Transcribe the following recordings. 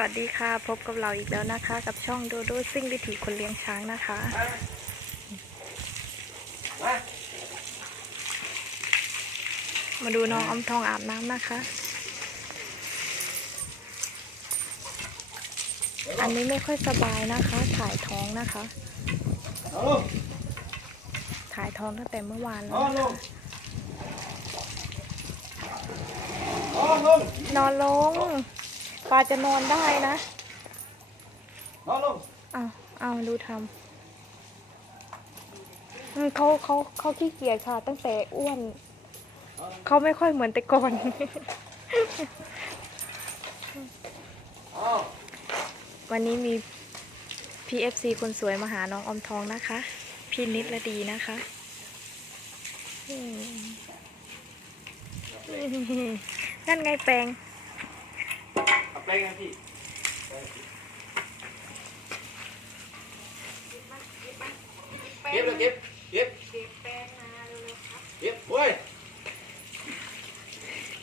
วัสดีค่ะ พบกับเราอีกแล้วนะคะ กับช่องโดโดซิ่งวิถีคนเลี้ยงช้างนะคะ มามาดูน้องอมทองอาบน้ำนะคะ อันนี้ไม่ค่อยสบายนะคะ ถ่ายท้องนะคะเอาลงถ่ายท้องตั้งแต่เมื่อวานแล้นวอนนะลคะงนอนลงนอนลง ปลาจะนอนได้นะนอนลงเอาเอาดูทำอืมเขาเขาเขาขี้เกียจค่ะ ตั้งแต่อ้วน เขาไม่ค่อยเหมือนแต่ก่อนเอาวันนี้มี PFC คนสวยมาหาน้องอมทองนะคะ พี่นิดละดีนะคะอืมนั่นไงแปลงเอาแป้งให้พี่เก็บเลยเก็บเก็บเก็บเว้ย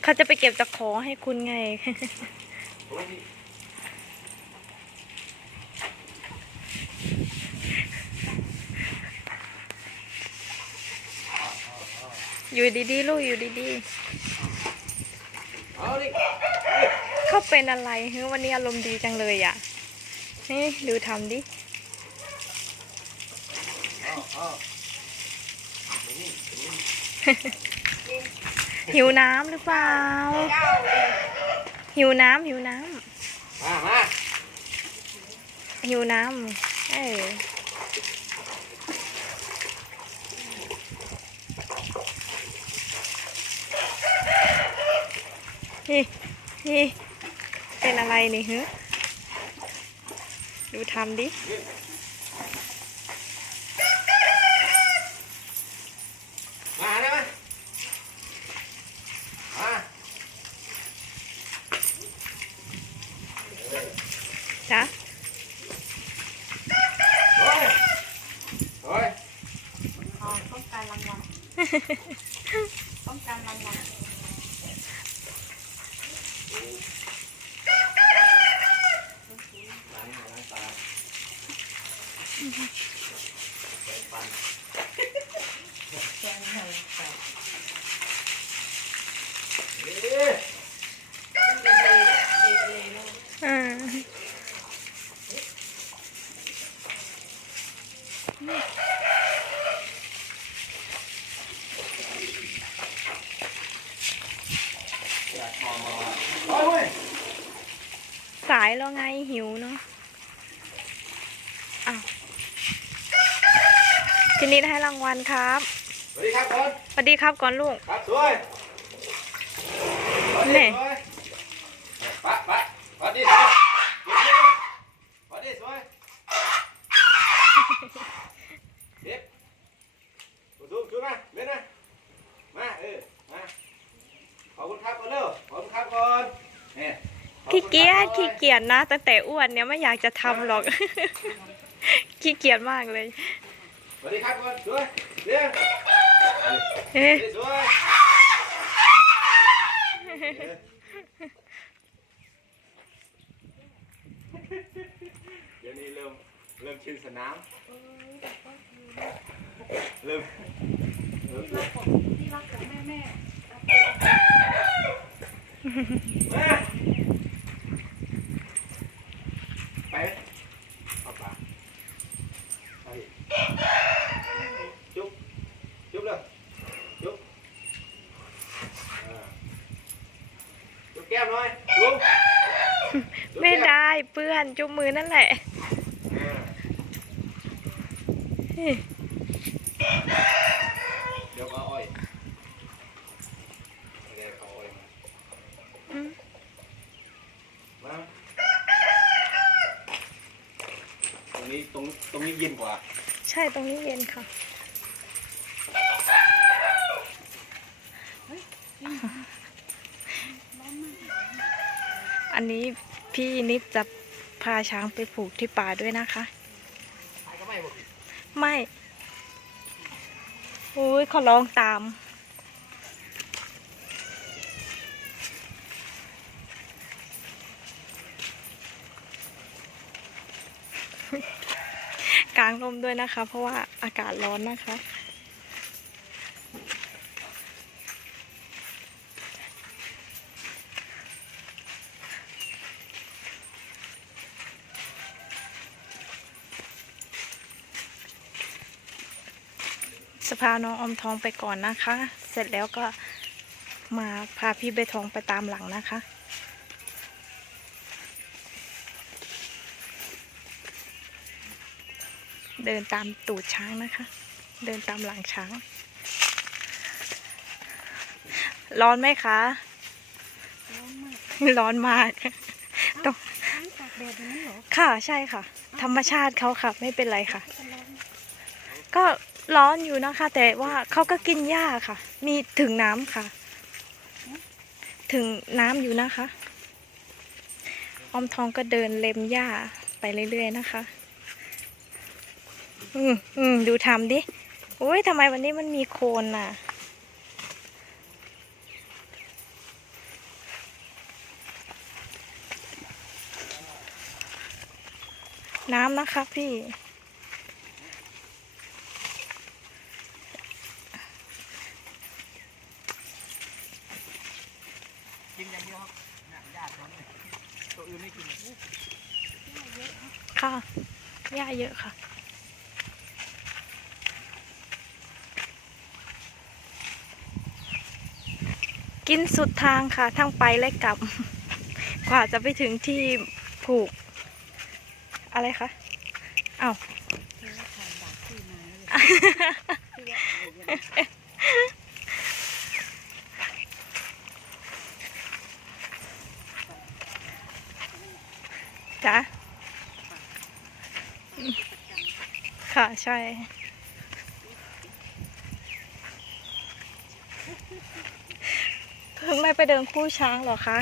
เขาจะไปเก็บตะขอให้คุณไง โอ้ยพี่อยู่ดีๆลูกอยู่ดีเอาดิๆ เขาเป็นอะไรเฮ้ยวันนี้อารมณ์ดีจังเลยอะนี่ดูทำดิเอาเอาหิวน้ำหรือเปล่า หิวน้ำหิวน้มามาำหิวน้ำเออนี่นี่ เป็นอะไรนี่ฮึดูทำดิ มาได้ไหมมาจ้ะโอ้ยโอ้ยต้องการรางวัล ต้องการรางวัล ล้างหน้าล้างตาแปรงฟันเอ๊ะ อืม โอ้ยเว้ยสายแล้วไงหิวเนาะอ้าวทีนี้ให้รางวัลครับ สวัสดีครับคนสวัสดีครับก่อนลูก ครับสวยสวัสดีนี่ สวยปะปะสวัสดีสวยเก็บเงินสวัสดีสวยเก็บดูดูดูมาเล่นนะมาเออมาขอบคุณครับก่อนเร็วขอบคุณครับก่อนเนี่ย ขอบขี้คุณเกียจครับขี้เกียจนะตั้งแต่อ้วนเนี่ยไม่อยากจะทำหรอก ขี้เกียจมากเลยสวัสดีครับก่อนสวยเลี้ยงเอ๊ะสวยเดี๋ยวนี้เริ่มเริ่มชินสนามเริ่มเริ่มมาไปไหมเอาปากเอาดิ จุ๊บจุ๊บเลยจุ๊บจุ๊บแก้มหน่อยจุ๊บจุ๊บไม่ได้เปื้อนจุบมือนั่นแหละ อ่า เฮ้ย เดี๋ยวเอาอ้อยไม่ได้เอาอ้อยมา อืม มาต รงนี้ตรงตรงนี้เย็นกว่า ใช่ตรงนี้เย็นค่ะ อันนี้พี่นิดจะพาช้างไปผูกที่ป่าด้วยนะคะขายก็ไม่หมดไม่อุ้ยเขาร้องตาม กลางลมด้วยนะคะ เพราะว่าอากาศร้อนนะคะ สพาน้องอมทองไปก่อนนะคะ เสร็จแล้วก็มาพาพี่ใบทองไปตามหลังนะคะ เดินตามตูดช้างนะคะ เดินตามหลังช้าง ร้อนไหมคะ ร้อนมากร้อนมากต้องช้างตากแดดอย่างนั้นเหรอ ค่ะใช่ค่ะ ธรรมชาติเขาค่ะ ไม่เป็นไรค่ะจะร้อนก็ร้อนอยู่นะคะ แต่ว่าเขาก็กินหญ้าค่ะ มีถึงน้ำค่ะ ถึงน้ำอยู่นะคะออมทองก็เดินเล็มหญ้าไปเรื่อยๆนะคะ อืมอืมดูทำดิโอ้ยทำไมวันนี้มันมีโคลนน่ะ น้ำนะคะพี่กินอย่างเดียวครับเนี่ยญาติตัวนี้ตัวอื่นไม่กินเลยค่ะหญ้าเยอะค่ะ กินสุดทางค่ะ ทั้งไปและกลับ กว่าจะไปถึงที่ผูก อะไรคะอ้าวเอายดักที่มาจ๊ะค่ะ ใช่ ไม่ไปเดินคู่ช้างหรอคะ